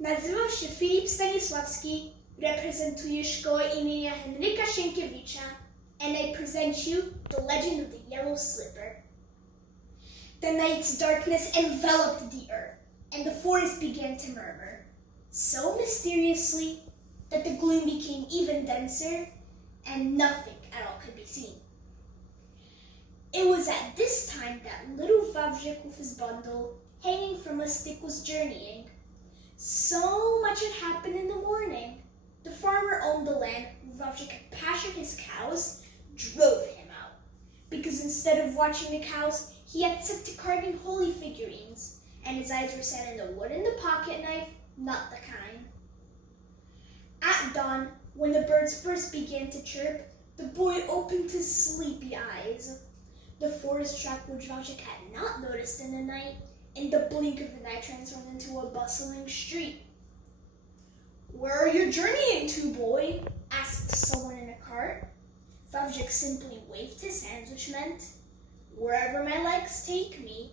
Nazywam się Filip Stanisławski, reprezentuję szkołę imienia Henryka Sienkiewicza, and I present you the legend of the Yellow Slipper. The night's darkness enveloped the earth, and the forest began to murmur, so mysteriously that the gloom became even denser, and nothing at all could be seen. It was at this time that little Wawrzyk with his bundle, hanging from a stick, was journeying. So much had happened in the morning. The farmer owned the land where Wawrzyk had pastured his cows, drove him out, because instead of watching the cows, he had set to carving holy figurines, and his eyes were set in the wood and the pocket knife, not the kind. At dawn, when the birds first began to chirp, the boy opened his sleepy eyes. The forest track which Wawrzyk had not noticed in the night, in the blink of an eye transformed into a bustling street. "Where are you journeying to, boy?" asked someone in a cart. Wawrzyk simply waved his hands, which meant, "Wherever my legs take me."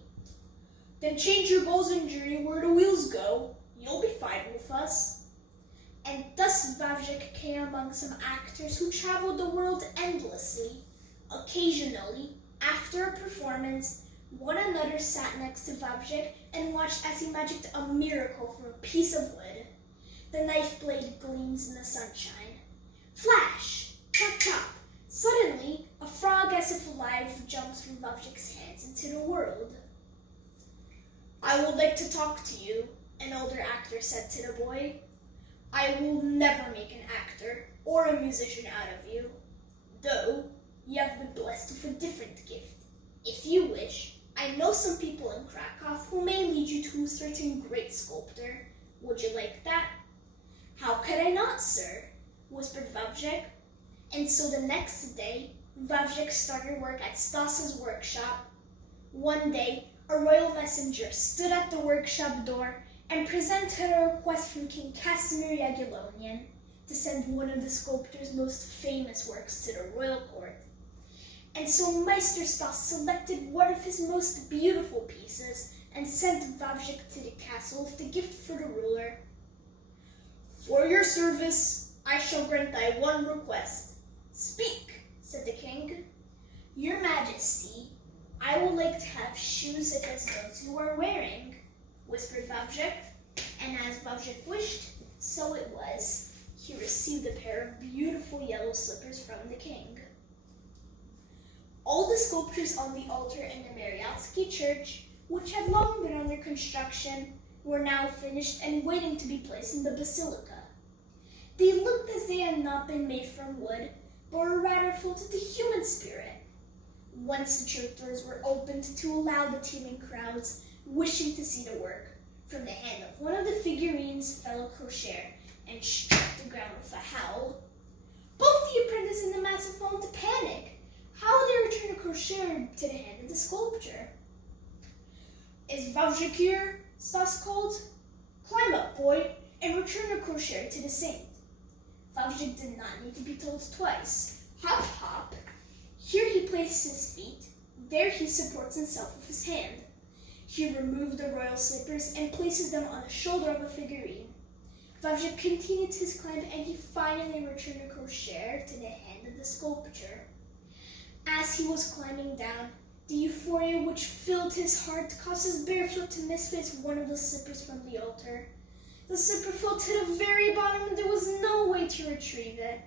"Then change your goals and journey where the wheels go. You'll be fine with us." And thus Wawrzyk came among some actors who traveled the world endlessly. Occasionally, after a performance, one another sat next to Wawrzyk and watched as he magicked a miracle from a piece of wood. The knife blade gleams in the sunshine. Flash! Chop chop! Suddenly, a frog as if alive jumps from Wawrzyk's hands into the world. "I would like to talk to you," an older actor said to the boy. "I will never make an actor or a musician out of you, though you have been blessed with a different gift. If you wish, I know some people in Krakow who may lead you to a certain great sculptor. Would you like that?" "How could I not, sir?" whispered Wawrzyk. And so the next day, Wawrzyk started work at Stas's workshop. One day, a royal messenger stood at the workshop door and presented a request from King Casimir Jagiellonian to send one of the sculptor's most famous works to the royal court. And so Meister Stas selected one of his most beautiful pieces and sent Wawrzyk to the castle with the gift for the ruler. "For your service, I shall grant thy one request." "Speak," said the king. "Your Majesty, I would like to have shoes such as those you are wearing," whispered Wawrzyk. And as Wawrzyk wished, so it was. He received a pair of beautiful yellow slippers from the king. All the sculptures on the altar in the Mariacki church, which had long been under construction, were now finished and waiting to be placed in the basilica. They looked as they had not been made from wood, but were rather filled with the human spirit. Once the church doors were opened to allow the teeming crowds wishing to see the work, from the hand of one of the figurines fell a crochet and struck the ground with a howl. Both the apprentice and the master fell into panic. How would they return the crochet to the hand of the sculptor? "Is Wawrzyk here?" Stas called. "Climb up, boy, and return the crochet to the saint." Wawrzyk did not need to be told twice. Hop, hop. Here he places his feet. There he supports himself with his hand. He removed the royal slippers and places them on the shoulder of a figurine. Wawrzyk continued his climb and he finally returned the crochet to the hand of the sculptor. As he was climbing down, the euphoria which filled his heart caused his bare foot to misplace one of the slippers from the altar. The slipper fell to the very bottom and there was no way to retrieve it.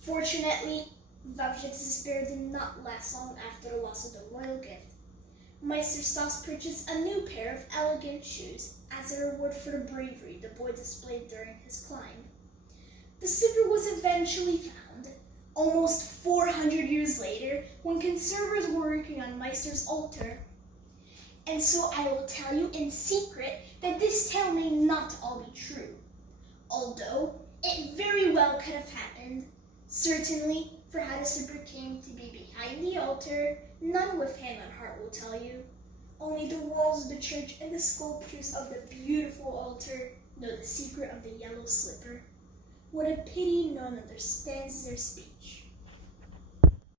Fortunately, Wawrzyk's despair did not last long after the loss of the royal gift. Meister Stas purchased a new pair of elegant shoes as a reward for the bravery the boy displayed during his climb. The slipper was eventually found, almost 400 years later, when conservators were working on Meister's altar. And so I will tell you in secret that this tale may not all be true, although it very well could have happened. Certainly, for how the slipper came to be behind the altar, none with hand on heart will tell you. Only the walls of the church and the sculptures of the beautiful altar know the secret of the yellow slipper. What a pity no one understands their speech.